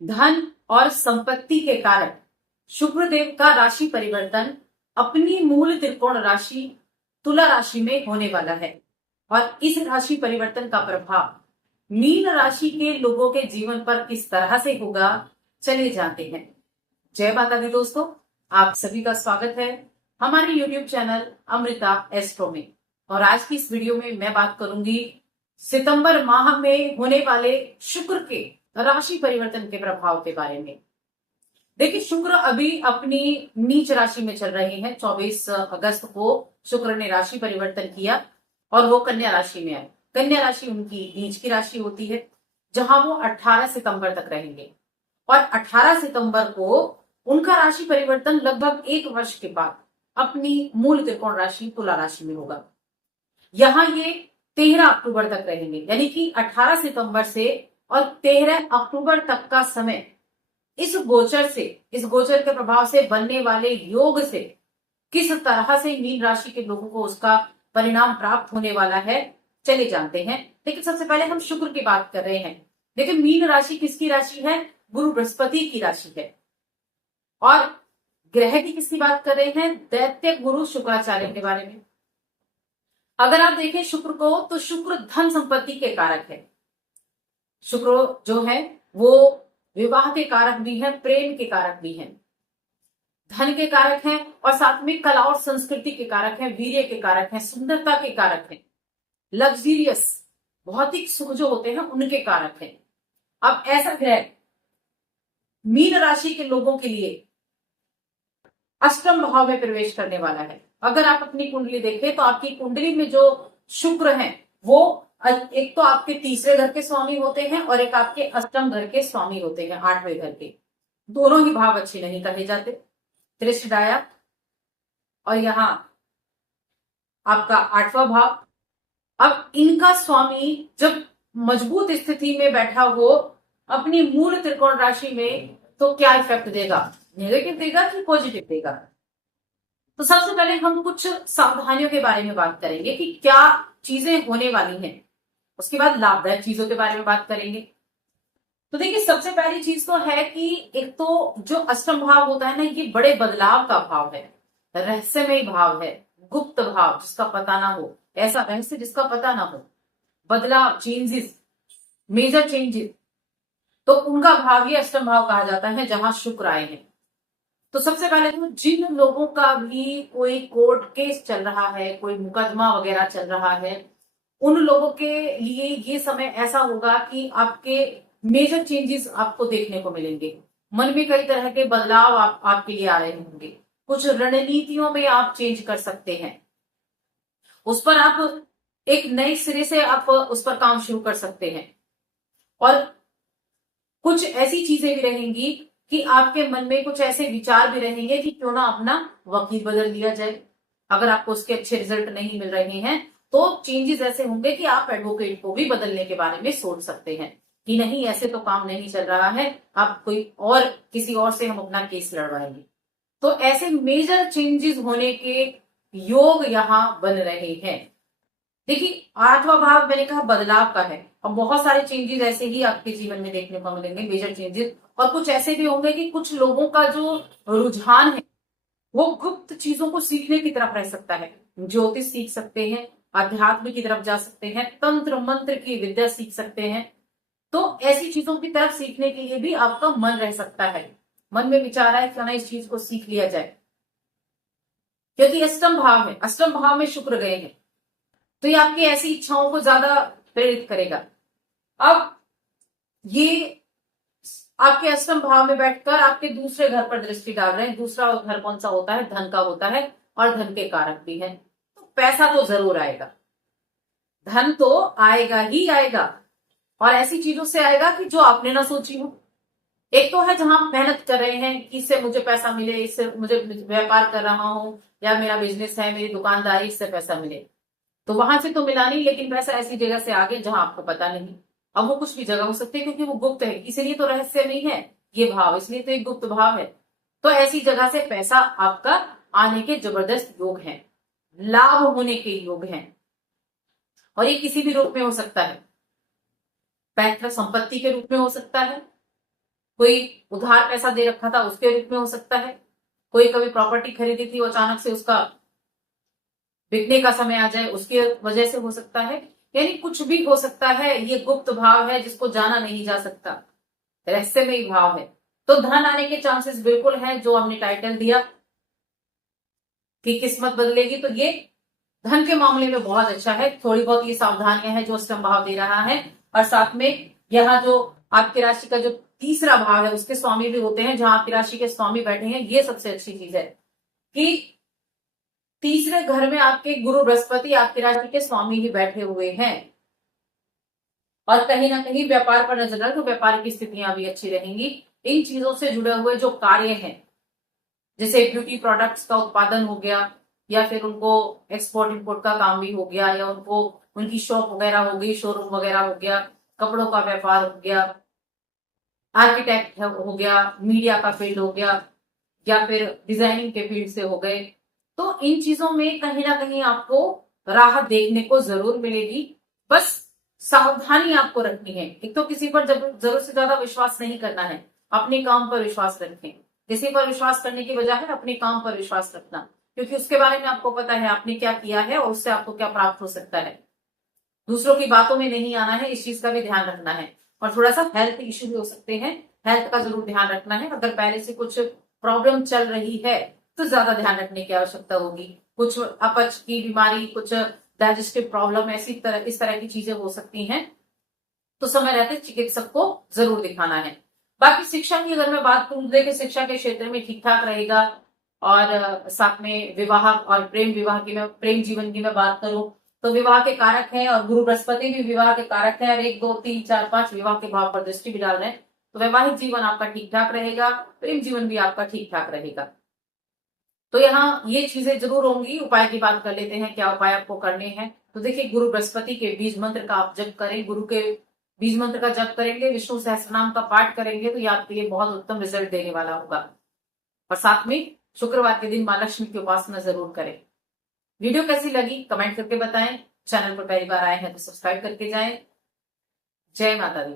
धन और संपत्ति के कारण शुक्र देव का राशि परिवर्तन अपनी मूल त्रिकोण राशि तुला राशि में होने वाला है और इस राशि परिवर्तन का प्रभाव मीन राशि के लोगों के जीवन पर किस तरह से होगा, चले जाते हैं। जय माता दी दोस्तों, आप सभी का स्वागत है हमारे YouTube चैनल अमृता एस्ट्रो में। और आज की इस वीडियो में मैं बात करूंगी सितंबर माह में होने वाले शुक्र के राशि परिवर्तन के प्रभाव के बारे में। देखिए, शुक्र अभी अपनी नीच राशि में चल रहे हैं। 24 अगस्त को शुक्र ने राशि परिवर्तन किया और वो कन्या राशि में आए। कन्या राशि उनकी नीच की राशि होती है, जहां वो 18 सितंबर तक रहेंगे और 18 सितंबर को उनका राशि परिवर्तन लगभग 1 वर्ष के बाद अपनी मूल त्रिकोण राशि तुला राशि में होगा। यहां ये 13 अक्टूबर तक रहेंगे, यानी कि 18 सितंबर से और 13 अक्टूबर तक का समय इस गोचर के प्रभाव से बनने वाले योग से किस तरह से मीन राशि के लोगों को उसका परिणाम प्राप्त होने वाला है, चले जानते हैं। लेकिन सबसे पहले हम शुक्र की बात कर रहे हैं। देखिए, मीन राशि किसकी राशि है? गुरु बृहस्पति की राशि है। और ग्रह की किसकी बात कर रहे हैं? दैत्य गुरु शुक्राचार्य के बारे में। अगर आप देखें शुक्र को, तो शुक्र धन संपत्ति के कारक है। शुक्र जो है वो विवाह के कारक भी है, प्रेम के कारक भी है, धन के कारक हैं और साथ में कला और संस्कृति के कारक हैं, वीर्य के कारक हैं, सुंदरता के कारक हैं, लग्जरियस भौतिक सुख जो होते हैं उनके कारक हैं। अब ऐसा ग्रह मीन राशि के लोगों के लिए अष्टम भाव में प्रवेश करने वाला है। अगर आप अपनी कुंडली देखें तो आपकी कुंडली में जो शुक्र है वो एक तो आपके तीसरे घर के स्वामी होते हैं और एक आपके अष्टम घर के स्वामी होते हैं, 8वें घर के। दोनों ही भाव अच्छे नहीं कहे जाते, दृष्टिदायक। और यहां आपका 8वां भाव, अब इनका स्वामी जब मजबूत स्थिति में बैठा हो अपनी मूल त्रिकोण राशि में, तो क्या इफेक्ट देगा? नेगेटिव देगा कि पॉजिटिव देगा? तो सबसे पहले हम कुछ सावधानियों के बारे में बात करेंगे कि क्या चीजें होने वाली हैं। उसके बाद लाभदायक चीजों के बारे में बात करेंगे। तो देखिए, सबसे पहली चीज तो है कि एक तो जो अष्टम भाव होता है ना, ये बड़े बदलाव का भाव है, रहस्यमय भाव है, गुप्त भाव जिसका पता ना हो, ऐसा रहस्य जिसका पता ना हो, बदलाव, चेंजेस, मेजर चेंजेस, तो उनका भाव ही अष्टम भाव कहा जाता है, जहां शुक्र आए हैं। तो सबसे पहले तो जिन लोगों का भी कोई कोर्ट केस चल रहा है, कोई मुकदमा वगैरह चल रहा है, उन लोगों के लिए ये समय ऐसा होगा कि आपके मेजर चेंजेस आपको देखने को मिलेंगे। मन में कई तरह के बदलाव आपके लिए आ रहे होंगे। कुछ रणनीतियों में आप चेंज कर सकते हैं, उस पर आप एक नए सिरे से आप उस पर काम शुरू कर सकते हैं। और कुछ ऐसी चीजें भी रहेंगी कि आपके मन में कुछ ऐसे विचार भी रहेंगे कि क्यों ना अपना वकील बदल दिया जाए। अगर आपको उसके अच्छे रिजल्ट नहीं मिल रहे हैं तो चेंजेस ऐसे होंगे कि आप एडवोकेट को भी बदलने के बारे में सोच सकते हैं कि नहीं, ऐसे तो काम नहीं चल रहा है, आप कोई और किसी और से हम अपना केस लड़वाएंगे। तो ऐसे मेजर चेंजेस होने के योग यहां बन रहे हैं। देखिए, 8वां भाव मैंने कहा बदलाव का है और बहुत सारे चेंजेस ऐसे ही आपके जीवन में देखने को मिलेंगे, मेजर चेंजेस। और कुछ ऐसे भी होंगे कि कुछ लोगों का जो रुझान है वो गुप्त चीजों को सीखने की तरफ रह सकता है। ज्योतिष सीख सकते हैं, अध्यात्म की तरफ जा सकते हैं, तंत्र मंत्र की विद्या सीख सकते हैं। तो ऐसी चीजों की तरफ सीखने के लिए भी आपका मन रह सकता है। मन में विचार आए क्यों ना इस चीज को सीख लिया जाए, क्योंकि अष्टम भाव है, अष्टम भाव में शुक्र गए हैं, तो ये आपकी ऐसी इच्छाओं को ज्यादा प्रेरित करेगा। अब ये आपके अष्टम भाव में बैठकर आपके दूसरे घर पर दृष्टि डाल रहे हैं। दूसरा घर कौन सा होता है? धन का होता है और धन के कारक भी है। तो पैसा तो जरूर आएगा, धन तो आएगा ही आएगा, और ऐसी चीजों से आएगा कि जो आपने ना सोची हो। एक तो है जहां मेहनत कर रहे हैं कि इससे मुझे पैसा मिले, इससे मुझे व्यापार कर रहा हूं या मेरा बिजनेस है, मेरी दुकानदारी, इससे पैसा मिले, तो वहां से तो मिला नहीं, लेकिन पैसा ऐसी जगह से आ गया जहां आपको पता नहीं। अब वो कुछ भी जगह हो सकती है क्योंकि वो गुप्त है, इसलिए तो रहस्य नहीं है ये भाव, इसलिए तो एक गुप्त भाव है। तो ऐसी जगह से पैसा आपका आने के जबरदस्त योग हैं, लाभ होने के योग हैं, और ये किसी भी रूप में हो सकता है। पैतृक संपत्ति के रूप में हो सकता है, कोई उधार पैसा दे रखा था उसके रूप में हो सकता है, कोई कभी प्रॉपर्टी खरीदी थी वो अचानक से उसका बिकने का समय आ जाए उसकी वजह से हो सकता है। यानी कुछ भी हो सकता है। ये गुप्त भाव है जिसको जाना नहीं जा सकता, रहस्यमयी भाव है। तो धन आने के चांसेस बिल्कुल है, जो हमने टाइटल दिया कि किस्मत बदलेगी, तो ये धन के मामले में बहुत अच्छा है। थोड़ी बहुत ये सावधानियां हैं जो भाव दे रहा है। और साथ में यहाँ जो आपकी राशि का जो तीसरा भाव है उसके स्वामी भी होते हैं, जहां आपकी राशि के स्वामी बैठे हैं, ये सबसे अच्छी चीज है कि तीसरे घर में आपके गुरु बृहस्पति आपकी राशि के स्वामी ही बैठे हुए हैं। और कहीं ना कहीं व्यापार पर नजर रख, तो व्यापार की स्थितियां भी अच्छी रहेंगी। इन चीजों से जुड़े हुए जो कार्य हैं, जैसे ब्यूटी प्रोडक्ट्स का उत्पादन हो गया, या फिर उनको एक्सपोर्ट इंपोर्ट का काम भी हो गया, या उनको उनकी शॉप वगैरह हो गई, शोरूम वगैरह हो गया, कपड़ों का व्यापार हो गया, आर्किटेक्ट हो गया, मीडिया का फील्ड हो गया, या फिर डिजाइनिंग के फील्ड से हो गए, तो इन चीजों में कहीं ना कहीं आपको राहत देखने को जरूर मिलेगी। बस सावधानी आपको रखनी है। एक तो किसी पर जरूरत से ज्यादा विश्वास नहीं करना है, अपने काम पर विश्वास रखें। किसी पर विश्वास करने की बजाय अपने काम पर विश्वास रखना, क्योंकि उसके बारे में आपको पता है आपने क्या किया है और उससे आपको क्या प्राप्त हो सकता है। दूसरों की बातों में नहीं आना है, इस चीज का भी ध्यान रखना है। और थोड़ा सा हेल्थ इश्यू भी हो सकते हैं, हेल्थ का जरूर ध्यान रखना है। अगर पहले से कुछ प्रॉब्लम चल रही है तो ज्यादा ध्यान रखने की आवश्यकता होगी। कुछ अपच की बीमारी, कुछ डाइजेस्टिव प्रॉब्लम, ऐसी तरह इस तरह की चीजें हो सकती हैं, तो समय रहते चिकित्सक को जरूर दिखाना है। बाकी शिक्षा की अगर मैं बात करूं, देखिए शिक्षा के क्षेत्र में ठीक ठाक रहेगा। और साथ में विवाह और प्रेम विवाह की मैं प्रेम जीवन की मैं बात करूं तो विवाह के कारक हैं, और गुरु बृहस्पति भी विवाह के कारक है, और 1 2 3 4 5 विवाह के भाव पर दृष्टि भी डाल रहे हैं। तो वैवाहिक जीवन आपका ठीक ठाक रहेगा, प्रेम जीवन भी आपका ठीक ठाक रहेगा। तो यहाँ ये चीजें जरूर होंगी। उपाय की बात कर लेते हैं, क्या उपाय आपको करने हैं। तो देखिए, गुरु बृहस्पति के बीज मंत्र का आप जप करें। गुरु के बीज मंत्र का जप करेंगे, विष्णु सहस्त्रनाम का पाठ करेंगे, तो ये आपके लिए बहुत उत्तम रिजल्ट देने वाला होगा। और साथ में शुक्रवार के दिन मां लक्ष्मी की उपासना जरूर करें। वीडियो कैसी लगी कमेंट करके बताएं। चैनल पर पहली बार आए हैं तो सब्सक्राइब करके जाएं। जय माता दी।